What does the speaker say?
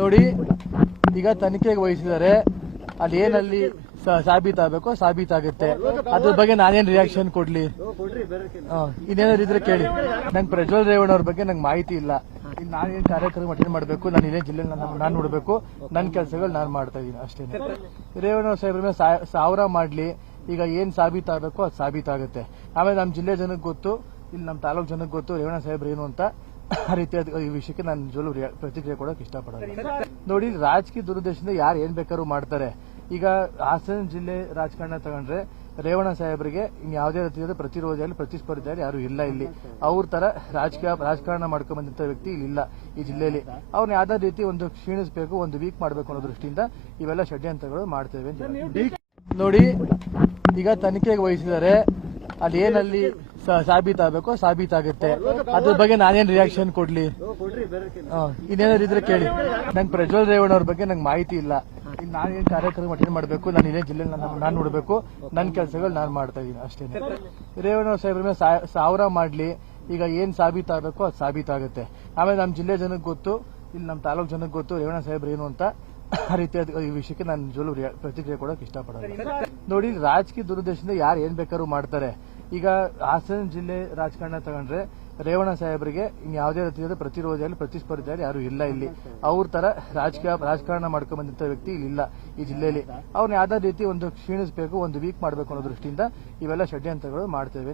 ನೋಡಿ, ಈಗ ತನಿಖೆಗೆ ವಹಿಸಿದ್ದಾರೆ ಅಲ್ಲಿ ಏನಲ್ಲಿ ಸಾಬೀತಾಗಬೇಕು, ಸಾಬೀತಾಗುತ್ತೆ. ಅದ್ರ ಬಗ್ಗೆ ನಾನೇನ್ ರಿಯಾಕ್ಷನ್ ಕೊಡ್ಲಿ? ಇನ್ನೇನಾದ್ರು ಇದ್ರೆ ಕೇಳಿ. ನಂಗೆ ಪ್ರಜ್ವಲ್ ರೇವಣ್ಣ ಅವ್ರ ಬಗ್ಗೆ ನಂಗೆ ಮಾಹಿತಿ ಇಲ್ಲ. ಇಲ್ಲಿ ನಾನೇನ್ ಕಾರ್ಯಕ್ರಮ ಅಟೆಂಡ್ ಮಾಡಬೇಕು, ನಾನು ಇಲ್ಲೇ ಜಿಲ್ಲೆ ನಾನು ನೋಡಬೇಕು. ನನ್ನ ಕೆಲಸಗಳು ನಾನು ಮಾಡ್ತಾ ಇದ್ದೀನಿ ಅಷ್ಟೇ ರೇವಣ್ಣ ಸಾಹೇಬ್ರ ಮೇಲೆ ಸಾವಿರ ಮಾಡ್ಲಿ. ಈಗ ಏನ್ ಸಾಬೀತಾಗಬೇಕು ಅದು ಸಾಬೀತಾಗುತ್ತೆ. ಆಮೇಲೆ ನಮ್ಮ ಜಿಲ್ಲೆ ಜನಕ್ಕೆ ಗೊತ್ತು ಇಲ್ಲಿ ನಮ್ಮ ತಾಲೂಕು ಜನಕ್ಕೆ ಗೊತ್ತು ರೇವಣ್ಣ ಸಾಹೇಬ್ರು ಏನು ಅಂತ. ಆ ರೀತಿಯಾದ ಈ ವಿಷಯಕ್ಕೆ ನಾನು ನಿಜವಲ್ಲೂ ರಿಯಾ- ಪ್ರತಿಕ್ರಿಯೆ ಕೊಡೋಕೆ ಇಷ್ಟಪಡಲ್ಲ ನೋಡಿ, ರಾಜಕೀಯ ದುರುದ್ದೇಶದಿಂದ ಯಾರು ಏನ್ ಬೇಕಾದ್ರೂ ಮಾಡ್ತಾರೆ. ಈಗ ಹಾಸನ ಜಿಲ್ಲೆ ರಾಜಕಾರಣ ತಗೊಂಡ್ರೆ ರೇವಣ್ಣ ಸಾಹೇಬರಿಗೆ ಯಾವುದೇ ರೀತಿಯಾದ ಪ್ರತಿರೋಧಿಯಲ್ಲಿ ಪ್ರತಿಸ್ಪರ್ಧಿಯಲ್ಲಿ ಯಾರು ಇಲ್ಲ ಇಲ್ಲಿ. ಅವ್ರ ತರ ರಾಜಕೀಯ, ರಾಜಕಾರಣ ಮಾಡ್ಕೊಂಡ್ ವ್ಯಕ್ತಿ ಇಲ್ಲಿ ಇಲ್ಲ ಈ ಜಿಲ್ಲೆಯಲ್ಲಿ. ಅವ್ರನ್ನ ಯಾವ್ದಾದ ರೀತಿ ಒಂದು ಕ್ಷೀಣಿಸಬೇಕು, ಒಂದು ವೀಕ್ ಮಾಡಬೇಕು ಅನ್ನೋ ದೃಷ್ಟಿಯಿಂದ ಇವೆಲ್ಲ ಷಡ್ಯಂತ್ರಗಳು ಮಾಡ್ತೇವೆ ಅಂತ ನೋಡಿ, ಈಗ ತನಿಖೆಗೆ ವಹಿಸಿದರೆ ಏನಲ್ಲಿ ಸಾಬೀತಾಗಬೇಕೋ ಸಾಬೀತಾಗುತ್ತೆ ಅದ್ರ ಬಗ್ಗೆ ನಾನೇನ್ ರಿಯಾಕ್ಷನ್ ಕೊಡ್ಲಿ? ಇನ್ನೇನಾದ್ರು ಇದ್ರೆ ಕೇಳಿ. ನಂಗೆ ಪ್ರಜ್ವಲ್ ರೇವಣ್ಣ ಅವ್ರ ಬಗ್ಗೆ ನಂಗೆ ಮಾಹಿತಿ ಇಲ್ಲ. ಇಲ್ಲಿ ನಾನೇನ್ ಕಾರ್ಯಕ್ರಮ ಅಟೆಂಡ್ ಮಾಡಬೇಕು, ನಾನು ಇದೇ ಜಿಲ್ಲೆ ನಾನು ನೋಡಬೇಕು. ನನ್ನ ಕೆಲಸಗಳು ನಾನು ಮಾಡ್ತಾ ಇದ್ದೀನಿ ಅಷ್ಟೇ ರೇವಣ್ಣ ಸಾಹೇಬ್ರ ಮೇಲೆ ಸಾವಿರ ಮಾಡ್ಲಿ. ಈಗ ಏನ್ ಸಾಬೀತಾಗಬೇಕು ಅದು ಸಾಬೀತಾಗುತ್ತೆ ಆಮೇಲೆ ನಮ್ಮ ಜಿಲ್ಲೆ ಜನಕ್ಕೆ ಗೊತ್ತು ಇಲ್ಲಿ ನಮ್ಮ ತಾಲೂಕು ಜನಕ್ಕೆ ಗೊತ್ತು ರೇವಣ್ಣ ಸಾಹೇಬ್ರು ಏನು ಅಂತ. ಆ ರೀತಿಯಾದ ಈ ವಿಷಯಕ್ಕೆ ನಾನು ಜೋಲು ರಿಯಾ- ಪ್ರತಿಕ್ರಿಯೆ ಕೊಡೋಕೆ ಇಷ್ಟಪಡೋದು ನೋಡಿ, ರಾಜಕೀಯ ದುರುದ್ದೇಶದಿಂದ ಯಾರು ಏನ್ ಬೇಕಾದ್ರೂ ಮಾಡ್ತಾರೆ. ಈಗ ಹಾಸನ ಜಿಲ್ಲೆ ರಾಜಕಾರಣ ತಗೊಂಡ್ರೆ ರೇವಣ ಸಾಹೇಬರಿಗೆ ಇನ್ ಯಾವುದೇ ರೀತಿಯಾದ ಪ್ರತಿರೋಧಿಯಲ್ಲಿ ಪ್ರತಿಸ್ಪರ್ಧೆಯಲ್ಲಿ ಯಾರು ಇಲ್ಲ ಇಲ್ಲಿ ಅವ್ರ ತರ ರಾಜಕೀಯ, ರಾಜಕಾರಣ ಮಾಡ್ಕೊಂಡ್ ಬಂದಂತ ವ್ಯಕ್ತಿ ಇಲ್ಲಿ ಇಲ್ಲ ಈ ಜಿಲ್ಲೆಯಲ್ಲಿ ಅವ್ರನ್ನ ಯಾವ್ದಾದ ರೀತಿ ಒಂದು ಕ್ಷೀಣಿಸಬೇಕು, ಒಂದು ವೀಕ್ ಮಾಡಬೇಕು ಅನ್ನೋ ದೃಷ್ಟಿಯಿಂದ ಇವೆಲ್ಲ ಷಡ್ಯಂತ್ರಗಳು ಮಾಡ್ತೇವೆ.